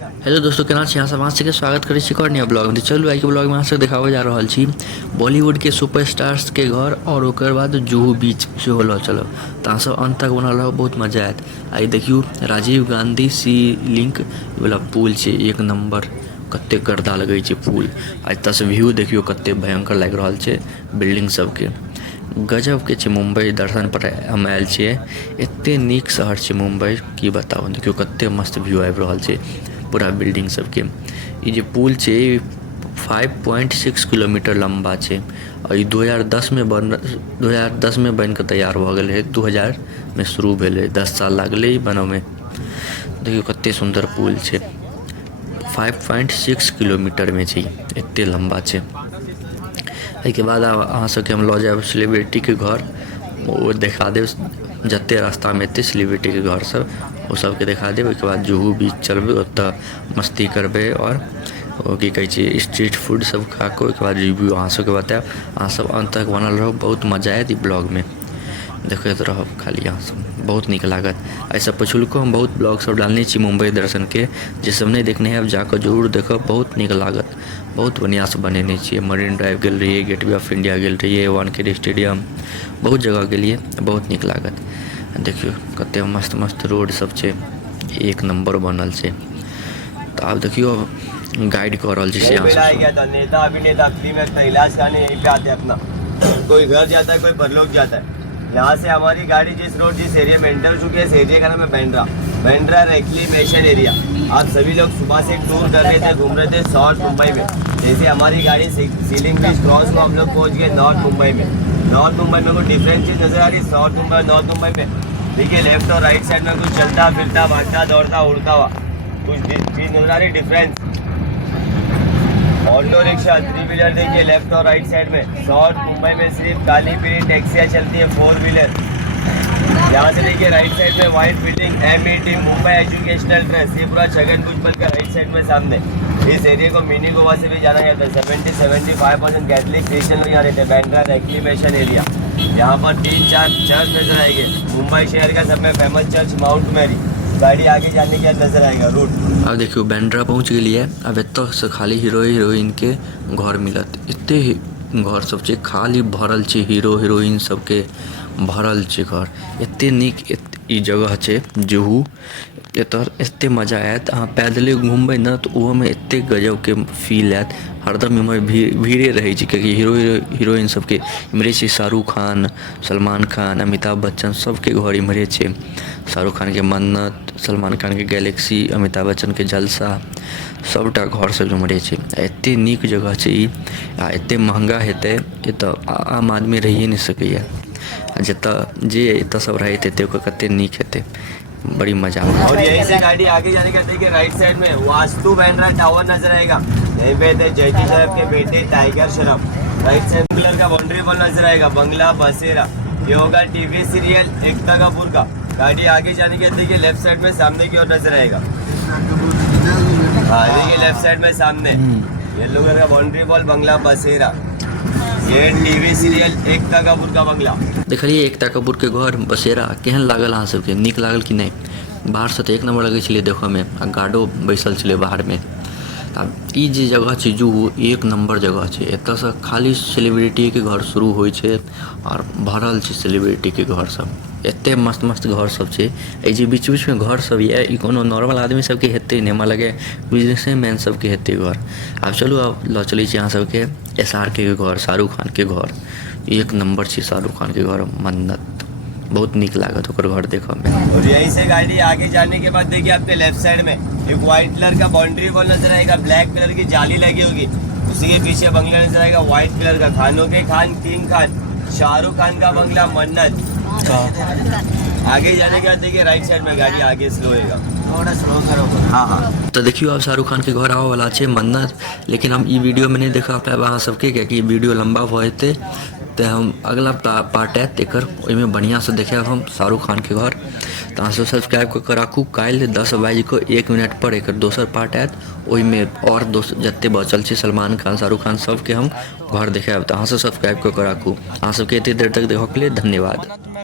Hello दोस्तों, केना छी अहाँ सब? अहाँ सबके स्वागत करै छी और नया ब्लॉग में। चलू आइ के ब्लॉग में अहाँ सब देखाबे जा रहल छी बॉलीवुड के सुपरस्टार्स के घर और ओकर बाद जुहू बीच सेहो लऽ चलब। तऽ अहाँ सब अंत तक बनल रहब, बहुत मजा आयत। आई देखियो राजीव गांधी सी लिंक वाला पुल छै, एक नंबर। कते गर्दा लगे छै पुल। आ एतऽ से व्यू देखियो कते भयंकर लागि रहल छै बिल्डिंग सबके। गजब के छै मुंबई दर्शन पर हम आयल छियै। एते नीक शहर छै मुंबई, की बताउ। देखियो कते मस्त व्यू आबि रहल छै पूरा बिल्डिंग सबके। ई जे पुल छै 5.6 किलोमीटर लम्बा छै और ई 2010 में बन के तैयार भऽ गेल है। 2000 में शुरू भेलै, 10 साल लागलै बनऽ में। देखियो कते सुंदर पुल छै। 5.6 किलोमीटर में छै, एते लम्बा छै। एहिके बाद अहाँ सबके हम लऽ जायब सेलिब्रिटी के घर, ओ देखा देब जते रास्ता में एते सेलिब्रिटी के घर सब, ओ सबके देखा देब। ओहिके बाद जुहू बीच चलबै, ओतऽ मस्ती करबै और की कहै छै स्ट्रीट फूड सब खा कऽ ओहिके बाद रिव्यू अहाँ सबके बतायब। अहाँ सब अंत तक बनल रहब, बहुत मजा आयत ई ब्लॉग में। देखैत रहब खाली अहाँ सब, बहुत नीक लागत। एहिसँ पछुलको हम बहुत ब्लॉग सब डालने छी मुंबई दर्शन के, जे सब नहीं देखने हैं जाकऽ जरूर देखब, बहुत नीक लागत। बहुत बढ़िया से बनेने छियै। मरीन ड्राइव गेल रहियै, गेटवे ऑफ इंडिया गेल रहियै, वानखेड़े स्टेडियम, बहुत जगह गेलियै, बहुत नीक लागत। देखियो कते मस्त मस्त रोड सब छै, एक नंबर बनल छै। तो आप देखियो गाइड कर रहल छी यहीं पे लाया गया था नेता अभिनेता फ्री में अपना इलाज कराने यहीं पे आते हैं अपना। कोई घर जाता है, कोई परलोक जाता है। यहाँ से हमारी गाड़ी जिस एरिया में एंटर चुकी है, इस एरिया का नाम है बैंड्रा रिक्लेमेशन एरिया। आप सभी लोग सुबह से टूर कर रहे थे, घूम रहे थे साउथ मुंबई में। जैसे हमारी गाड़ी सीलिंग ब्रिज क्रॉस को हम लोग पहुँच गए नॉर्थ मुंबई में। नॉर्थ मुंबई में कोई डिफरेंट चीज नजर आ रही है साउथ मुंबई नॉर्थ मुंबई में? देखिए लेफ्ट और राइट साइड में कुछ चलता फिरता भागता दौड़ता उड़ता हुआ कुछ चीज नजर आ रही डिफरेंस। ऑटो रिक्शा 3 व्हीलर देखिए लेफ्ट और राइट साइड में। साउथ मुंबई में सिर्फ काली पीली टैक्सियाँ चलती है 4 व्हीलर। यहाँ से देखिए राइट साइड में white building MET Mumbai educational trust, ये पूरा छगन भुजबल का राइट साइड में सामने। इस एरिया को मिनी गोवा से भी जाना जाता है। 70-75% कैथलिक क्रिश्चियन भी यहाँ रहते हैं। बैंड्रा रिक्लेमेशन एरिया, यहाँ पर 3-4 चर्च नजर आएंगे। मुंबई शहर का सब में फेमस चर्च माउंट मैरी। गाड़ी आगे जाने के बाद नजर आएगा रूट। अब देखियो बैंड्रा पहुँच गेलिए। अब एतऽ से खाली हीरो हीरोइन के घर मिलत। एते घर सब छै, खाली भरल छै हीरो हीरोइन सबके भरल छै घर। एते नीक ई जगह छै जुहू। एतऽ एते मजा आयत, अहाँ पैदले घूमबै ने तऽ ओहोमे एते गजब के फील आयत। हरदम इम्हर भीड़े रहै छै, कियाकि हीरो हीरोइन सबके इम्हरे छै। शाहरुख खान, सलमान खान, अमिताभ बच्चन सबके घर इम्हरे छै। शाहरुख खान के मन्नत, सलमान खान के गैलेक्सी, अमिताभ बच्चन के जलसा, सबटा घर सब इम्हरे छै। एते नीक जगह छै ई, आ एते महंगा हेतै एतऽ आम आदमी रहिए नहीं सकैए। जतऽ जे एतऽ सब रहैत हेतै ओकर कते नीक हेतै, बड़ी मजा आवे। और यहीं से गाड़ी आगे जाने का देखिए राइट साइड में वास्तु बैंड्रा टावर नजर आएगा। यहीं पे जयती शरफ के बेटे टाइगर शरफ। राइट साइड कलर का बाउंड्री वॉल नजर आएगा, बंगला बसेरा। ये होगा टीवी सीरियल एकता कपूर का। गाड़ी आगे जाने के देखिए लेफ्ट साइड में सामने की ओर नजर आएगा। हाँ देखिए लेफ्ट साइड में सामने येलो कलर का बाउंड्री वॉल, बंगला बसेरा। ये टीवी सीरियल एकता कपूर का बंगला। देखलिए एकता कपूर के घर बसेरा केहन लागल अहाँ सबके? नीक लागल कि नहीं? बाहर से तो एक नंबर लगे छलै देखऽ में, आ गार्डो बैसल छलै बाहर में। आब ई जे जगह छै जुहू, एक नंबर जगह छै। एतऽ से खाली सेलिब्रिटी के घर शुरू होइ छै और भरल छै सेलिब्रिटी के घर सब। एते मस्त मस्त घर सब छै। ए जे बीच बीच में घर सब ये, ई कोनो नॉर्मल आदमी सबके हेतै नहीं, हमरा लगे बिजनेसमैन सबके हेतै घर। आब चलू आब लऽ चलै छी अहाँ सबके SRK के घर, शाहरुख खान के घर। एक नंबर छै शाहरुख खान के घर, मन्नत। बहुत नीक लागत ओकर घर देखऽ में। और यहीं से गाड़ी आगे जाने के बाद देखिए आपके लेफ्ट साइड में एक व्हाइट कलर का बाउंड्री वॉल नजर आएगा, ब्लैक कलर की जाली लगी होगी। उसी के पीछे बंगला नजर आएगा व्हाइट कलर का, खानों के खान किंग खान, शाहरुख खान का बंगला मन्नत। आगे जाने के बाद देखिए राइट साइड में गाड़ी आगे स्लो होएगा, थोड़ा स्लो करो। हाँ तो देखियो अब शाहरुख खान के घर आवे वाला छै मन्नत। लेकिन हम ई वीडियो में नहीं देखा पाएब अहाँ सबके, कियाकि वीडियो लंबा भऽ जेतै। तो हम अगला पार्ट आयत एकर, ओहिमे बढ़िया से देखायब हम शाहरुख खान के घर। तो अहाँ सब सब्सक्राइब कऽ के राखू। काल्हि 10:01 पर एकर दोसर पार्ट आयत, ओहिमे और जते बचल छै सलमान खान, शाहरुख खान सबके हम घर देखायब। तो अहाँ सब सब्सक्राइब कऽ के राखू। अहाँ सबके एते देर तक देखऽ के लिए धन्यवाद।